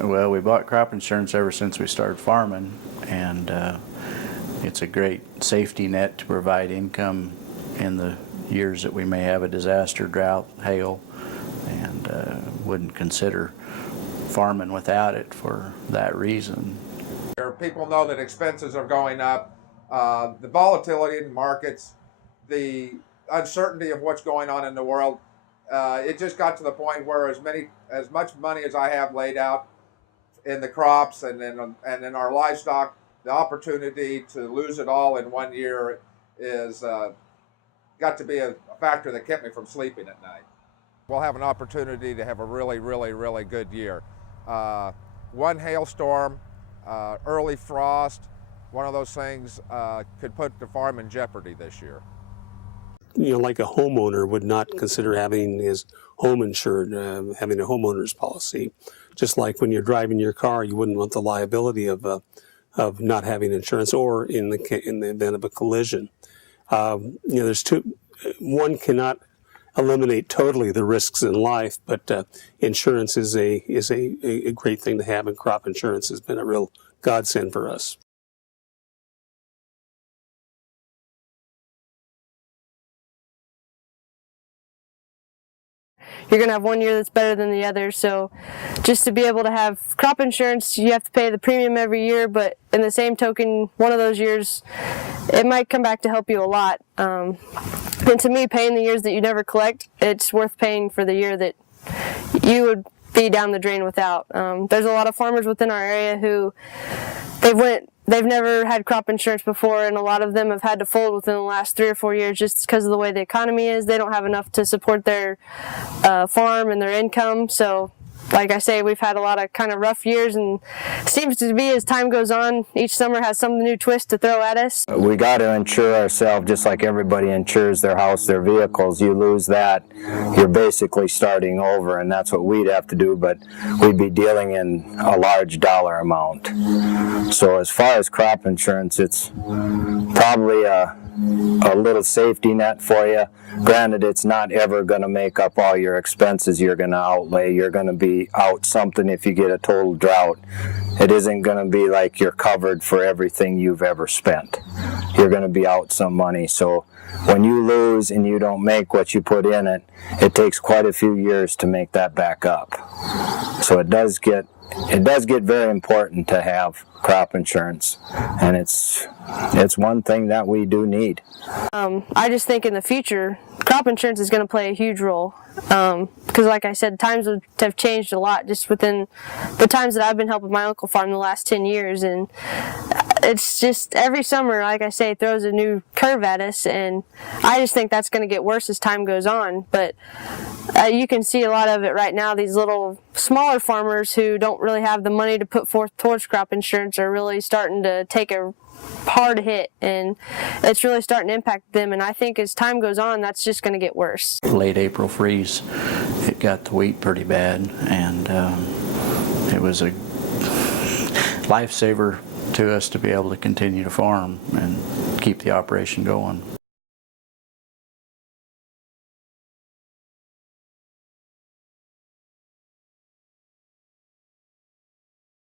Well, we bought crop insurance ever since we started farming, and it's a great safety net to provide income in the years that we may have a disaster, drought, hail, and wouldn't consider farming without it for that reason. People know that expenses are going up, the volatility in markets, the uncertainty of what's going on in the world. It just got to the point where as much money as I have laid out in the crops and in our livestock, the opportunity to lose it all in 1 year is got to be a factor that kept me from sleeping at night. We'll have an opportunity to have a really, really, really good year. One hailstorm, early frost, one of those things could put the farm in jeopardy this year. You know, like a homeowner would not consider having his home insured, having a homeowner's policy. Just like when you're driving your car, you wouldn't want the liability of not having insurance, or in the event of a collision. You know, there's one cannot eliminate totally the risks in life, but insurance is a great thing to have, and crop insurance has been a real godsend for us. You're going to have 1 year that's better than the other, so just to be able to have crop insurance, you have to pay the premium every year, but in the same token, one of those years, it might come back to help you a lot. And to me, paying the years that you never collect, it's worth paying for the year that you would be down the drain without. There's a lot of farmers within our area who they've never had crop insurance before, and a lot of them have had to fold within the last 3 or 4 years just because of the way the economy is. They don't have enough to support their farm and their income. So like I say, we've had a lot of kind of rough years, and it seems to be as time goes on, each summer has some new twist to throw at us. We got to insure ourselves just like everybody insures their house, their vehicles. You lose that, you're basically starting over, and that's what we'd have to do, but we'd be dealing in a large dollar amount. So as far as crop insurance, it's probably a little safety net for you. Granted, it's not ever going to make up all your expenses you're going to outlay. You're going to be out something if you get a total drought. It isn't going to be like you're covered for everything you've ever spent. You're going to be out some money. So when you lose and you don't make what you put in it, it takes quite a few years to make that back up. So it does get very important to have crop insurance, and it's one thing that we do need. I just think in the future, crop insurance is going to play a huge role, because like I said, times have changed a lot just within the times that I've been helping my uncle farm the last 10 years, and it's just every summer, like I say, throws a new curve at us, and I just think that's going to get worse as time goes on. But you can see a lot of it right now. These little smaller farmers who don't really have the money to put forth towards crop insurance are really starting to take a hard hit, and it's really starting to impact them, and I think as time goes on, that's just going to get worse. Late April freeze, it got the wheat pretty bad, and it was a lifesaver to us to be able to continue to farm and keep the operation going.